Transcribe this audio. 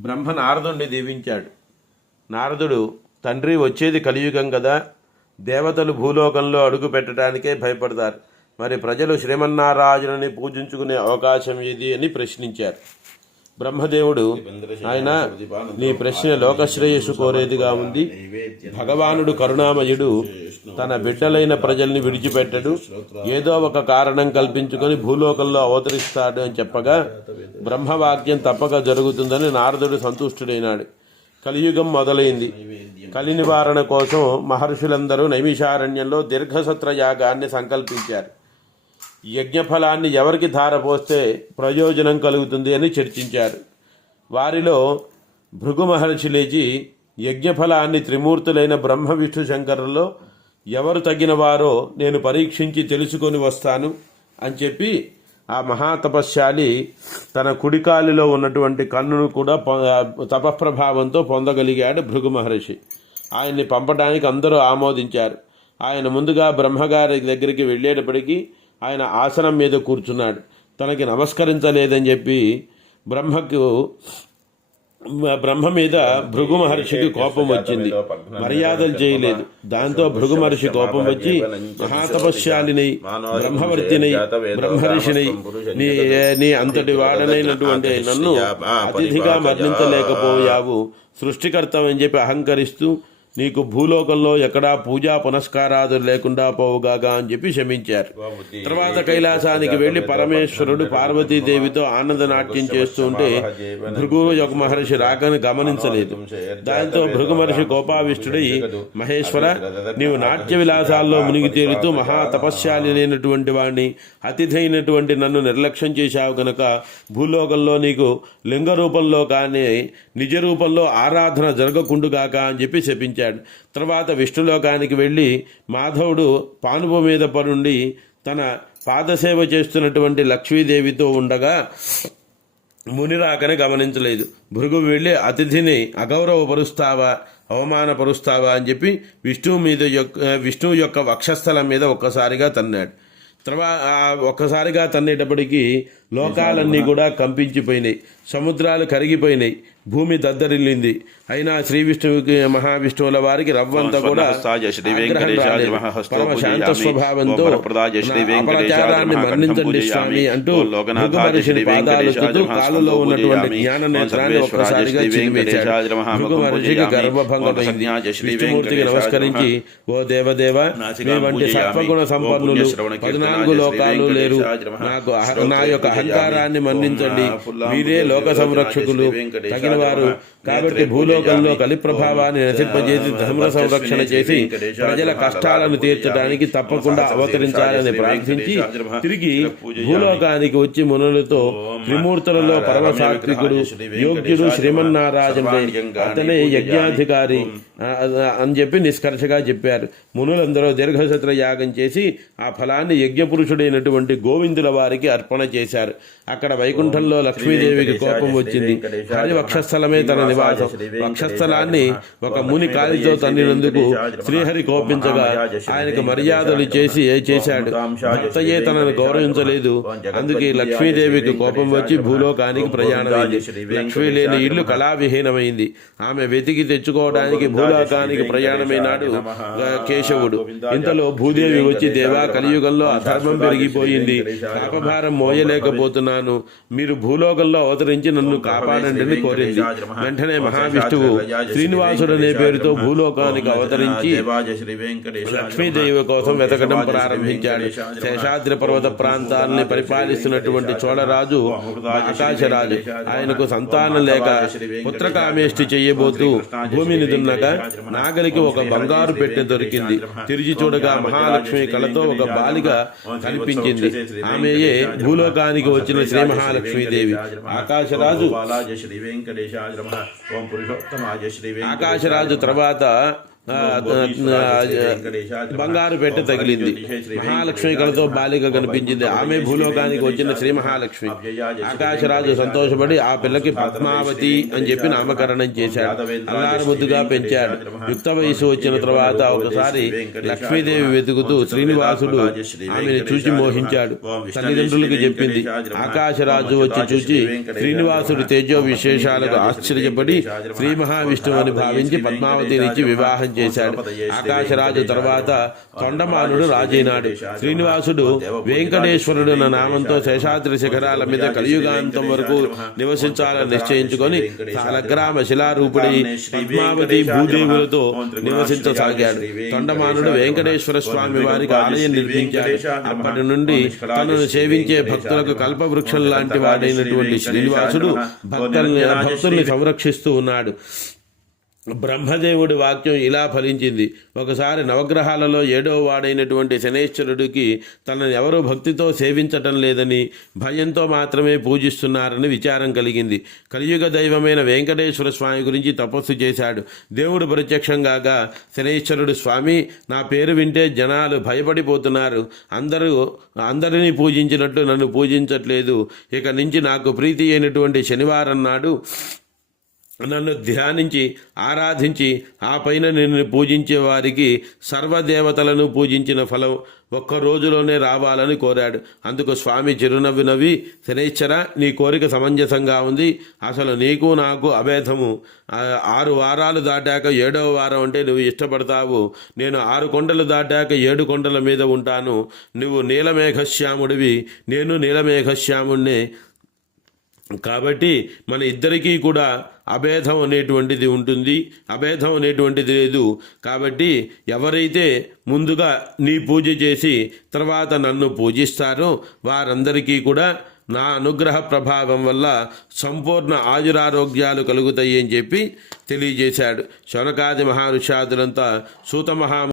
బ్రహ్మ నారదుణ్ణి దీవించాడు. నారదుడు తండ్రి వచ్చేది కలియుగం కదా దేవతలు భూలోకంలో అడుగు పెట్టడానికే భయపడతారు. మరి ప్రజలు శ్రీమన్నారాయణుని పూజించుకునే అవకాశం ఏది? అని ప్రశ్నించారు. బ్రహ్మదేవుడు ఆయన నీ ప్రశ్న లోకశ్రేయస్సు కోరేదిగా ఉంది. భగవానుడు కరుణామయుడు తన బిడ్డలైన ప్రజల్ని విడిచిపెట్టడు. ఏదో ఒక కారణం కల్పించుకొని భూలోకంలో అవతరిస్తాడు అని చెప్పగా బ్రహ్మవాక్యం తప్పక జరుగుతుందని నారదుడు సంతుష్టుడైనాడు. కలియుగం మొదలైంది. కలి నివారణ కోసం మహర్షులందరూ నైమిషారణ్యంలో దీర్ఘసత్ర యాగాన్ని సంకల్పించారు. యజ్ఞఫలాన్ని ఎవరికి ధారపోస్తే ప్రయోజనం కలుగుతుంది అని చర్చించారు. వారిలో భృగు మహర్షి లేచి యజ్ఞఫలాన్ని త్రిమూర్తులైన బ్రహ్మ విష్ణు శంకరుల్లో ఎవరు తగినవారో నేను పరీక్షించి తెలుసుకొని వస్తాను అని చెప్పి ఆ మహాతపశాలి తన కుడికాలిలో ఉన్నటువంటి కన్నును కూడా తపప్రభావంతో పొందగలిగాడు భృగు మహర్షి. ఆయన్ని పంపడానికి అందరూ ఆమోదించారు. ఆయన ముందుగా బ్రహ్మగారి దగ్గరికి వెళ్ళేటప్పటికీ ఆయన ఆసనం మీద కూర్చున్నాడు. తనకి నమస్కరించలేదని చెప్పి బ్రహ్మకు బ్రహ్మ మీద భృగు మహర్షికి కోపం వచ్చింది. మర్యాదలు చేయలేదు. దాంతో భృగు మహర్షి కోపం వచ్చి మహాతపశ్శాలిని బ్రహ్మవర్తినై బ్రహ్మర్షినై నీ నీ అంతటి వాడనైనటువంటి నన్ను అతిథిగా మరణించలేకపోయావు. సృష్టికర్తవని చెప్పి అహంకరిస్తూ నీకు భూలోకంలో ఎక్కడా పూజా పునస్కారాదులు లేకుండా పోవుగాగా అని చెప్పి శమించారు తర్వాత కైలాసానికి వెళ్ళి పరమేశ్వరుడు పార్వతీదేవితో ఆనంద నాట్యం చేస్తూ ఉంటే భృగు యొక్క మహర్షి రాకని గమనించలేదు. దాంతో భృగు మహర్షి కోపావిష్టుడై మహేశ్వర నీవు నాట్య విలాసాల్లో మునిగి తేలుతూ మహా తపశ్శాలినైనటువంటి వాణ్ణి అతిథైనటువంటి నన్ను నిర్లక్ష్యం చేశావు గనక భూలోకంలో నీకు లింగ రూపంలో కానీ నిజ రూపంలో ఆరాధన జరగకుండుగాక అని చెప్పి శపించాడు తర్వాత విష్ణులోకానికి వెళ్ళి మాధవుడు పానుపు మీద పరుండి తన పాదసేవ చేస్తున్నటువంటి లక్ష్మీదేవితో ఉండగా మునిరాకని గమనించలేదు. భృగు వెళ్ళి అతిథిని అగౌరవపరుస్తావా? అవమానపరుస్తావా? అని చెప్పి విష్ణువు మీద యొక్క విష్ణువు యొక్క వక్షస్థలం మీద ఒక్కసారిగా తన్నాడు. తర్వా ఒక్కసారిగా తన్నేటప్పటికీ లోకాలన్నీ కూడా కంపించిపోయినాయి. సముద్రాలు కరిగిపోయినాయి. భూమి దద్దరిల్లింది అయినా శ్రీ విష్ణువుకి మహావిష్ణువుల వారికి రవ్వంతా కూడా శాంత. స్వభావంతో అపరాచారాన్ని పూజయామి. స్వామి అంటూ శ్రీ పాదాలు కాలులో స్కందో ఉన్నటువంటి. జ్ఞాన నేత్రాన్ని ఒక్కసారిగా చిరిమేశాడు వెంకటేశాయ మహామకం భృగు మహర్షికి పూజయామి. గర్భభంగమైంది విష్ణుమూర్తికి నమస్కరించి ఓ దేవదేవ మీ వంటి. సత్వగుణ సంపన్నులు పద్నాలుగు లోకాలు లేరు నాకు నా యొక్క. అహంకారాన్ని మన్నించండి పుల్లాం మీరే లోక సంరక్షకులు శ్రీ తగిన వారు కాబట్టి భూలోకంలో. కలి ప్రభావాన్ని నశింపజేసి ధర్మ సంరక్షణ చేసి ప్రజల కష్టాలను తీర్చడానికి తప్పకుండా అవతరించాలని ప్రార్థించి తిరిగి భూలోకానికి వచ్చి మునులతో త్రిమూర్తులలో పరమ సాత్వికుడు యోగ్యుడు శ్రీమన్నారాజుడే అతనే యజ్ఞాధికారి. అని చెప్పి నిష్కర్షగా చెప్పారు. మునులందరూ దీర్ఘసత్ర యాగం చేసి ఆ ఫలాన్ని యజ్ఞపురుషుడైనటువంటి గోవిందుల వారికి అర్పణ చేశారు. అక్కడ వైకుంఠంలో లక్ష్మీదేవికి కోపం వచ్చింది. హరి వక్షస్థలమే తన నివాసం. వక్షస్థలాన్ని ఒక ముని కాలితో తన్నినందుకు శ్రీహరి కోపించగా ఆయనకు మర్యాదలు చేసి ఏ చేశాడు? భర్తయే తనను గౌరవించలేదు. అందుకే లక్ష్మీదేవికి కోపం వచ్చి భూలోకానికి ప్రయాణమైంది. లక్ష్మీ లేని ఇల్లు కళావిహీనమైంది. ఆమె వెతికి తెచ్చుకోవడానికి భూలోకానికి ప్రయాణమైనాడు కేశవుడు. ఇంతలో భూదేవి వచ్చి దేవా కలియుగంలో అధర్మం పెరిగిపోయింది. పాపభారం మోయలేకపోతున్నాను. మీరు భూలోకంలో అవతరించి నన్ను కాపాడండి అని కోరింది. వెంటనే మహావిష్ణువు శ్రీనివాసుడు అనే పేరుతో భూలోకానికి అవతరించి లక్ష్మీదేవి కోసం వెతకడం ప్రారంభించాడు. శేషాద్రి పర్వత ప్రాంతాన్ని పరిపాలిస్తున్నటువంటి చోళరాజు ఆకాశరాజు. ఆయనకు సంతానం లేక పుత్రకామేష్టి చేయబోతూ భూమిని దున్నగా నాగలికి ఒక బంగారు పెట్టె దొరికింది. తిరిగి చూడగా మహాలక్ష్మి కళతో ఒక బాలిక కనిపించింది. ఆమెయే భూలోకానికి వచ్చిన శ్రీ మహాలక్ష్మీదేవి. ఆకాశరాజు వెంకటేశాయ నమః ఓం పురుషోత్తమాయ శ్రీ ఆకాశరాజు తర్వాత బంగారు పెట్టె తగిలింది. మహాలక్ష్మి కళతో బాలిక కనిపించింది. ఆమె భూలోకానికి వచ్చిన శ్రీ మహాలక్ష్మి. ఆకాశరాజు సంతోషపడి ఆ పిల్లకి పద్మావతి అని చెప్పి నామకరణం చేశాడు. అల్లారు ముద్దుగా పెంచాడు. యుక్త వయసు వచ్చిన తర్వాత ఒకసారి లక్ష్మీదేవి వెతుకుతూ శ్రీనివాసుడు ఆమెను చూసి మోహించాడు. తల్లిదండ్రులకు చెప్పింది. ఆకాశరాజు వచ్చి చూసి శ్రీనివాసుడి తేజో విశేషాలకు ఆశ్చర్యపడి శ్రీ మహావిష్ణువు అని భావించి పద్మావతినిచ్చి వివాహం చేశాడు. ఆకాశరాజు తర్వాత తొండమానుడు రాజైనాడు. శ్రీనివాసుడు వెంకటేశ్వరుడు నామంతో శేషాద్రి శిఖరాల మీద కలియుగాంతం వరకు నివసించాలని నిశ్చయించుకొని సాలగ్రామ శిలారూపుడి పద్మావతి భూదేవులతో నివసించసాగాడు. తొండమానుడు వెంకటేశ్వర స్వామి వారికి ఆలయం నిర్మించాడు. అప్పటి నుండి తనను సేవించే భక్తులకు కల్పవృక్షం లాంటి వాడైనటువంటి శ్రీనివాసుడు భక్తుల్ని భక్తుల్ని సంరక్షిస్తూ ఉన్నాడు. బ్రహ్మదేవుడి వాక్యం ఇలా ఫలించింది. ఒకసారి నవగ్రహాలలో ఏడవ వాడైనటువంటి శనేశ్వరుడికి తనను ఎవరు భక్తితో సేవించటం లేదని భయంతో మాత్రమే పూజిస్తున్నారని విచారం కలిగింది. కలియుగ దైవమైన వెంకటేశ్వర స్వామి గురించి తపస్సు చేశాడు. దేవుడు ప్రత్యక్షంగా శనేశ్వరుడు స్వామి నా పేరు వింటే జనాలు భయపడిపోతున్నారు. అందరూ అందరినీ పూజించినట్టు నన్ను పూజించట్లేదు. ఇక నుంచి నాకు ప్రీతి అయినటువంటి శనివారం నాడు నన్ను ధ్యానించి ఆరాధించి ఆ పైన నిన్ను పూజించే వారికి సర్వదేవతలను పూజించిన ఫలం ఒక్క రోజులోనే రావాలని కోరాడు. అందుకు స్వామి చిరునవ్వు నవ్వి శనేశ్వర నీ కోరిక సమంజసంగా ఉంది. అసలు నీకు నాకు అభేదము. ఆరు వారాలు దాటాక ఏడవ వారం అంటే నువ్వు ఇష్టపడతావు. నేను ఆరు కొండలు దాటాక ఏడు కొండల మీద ఉంటాను. నువ్వు నీలమేఘశ్యాముడివి. నేను నీలమేఘశ్యాముడిని కాబట్టి మన ఇద్దరికీ కూడా అభేదం అనేటువంటిది ఉంటుంది. అభేదం అనేటువంటిది లేదు. కాబట్టి ఎవరైతే ముందుగా నీ పూజ చేసి తర్వాత నన్ను పూజిస్తారో వారందరికీ కూడా నా అనుగ్రహ ప్రభావం వల్ల సంపూర్ణ ఆయురారోగ్యాలు కలుగుతాయి అని చెప్పి తెలియజేశాడు. శనకాది మహారుషాదులంతా సూత మహా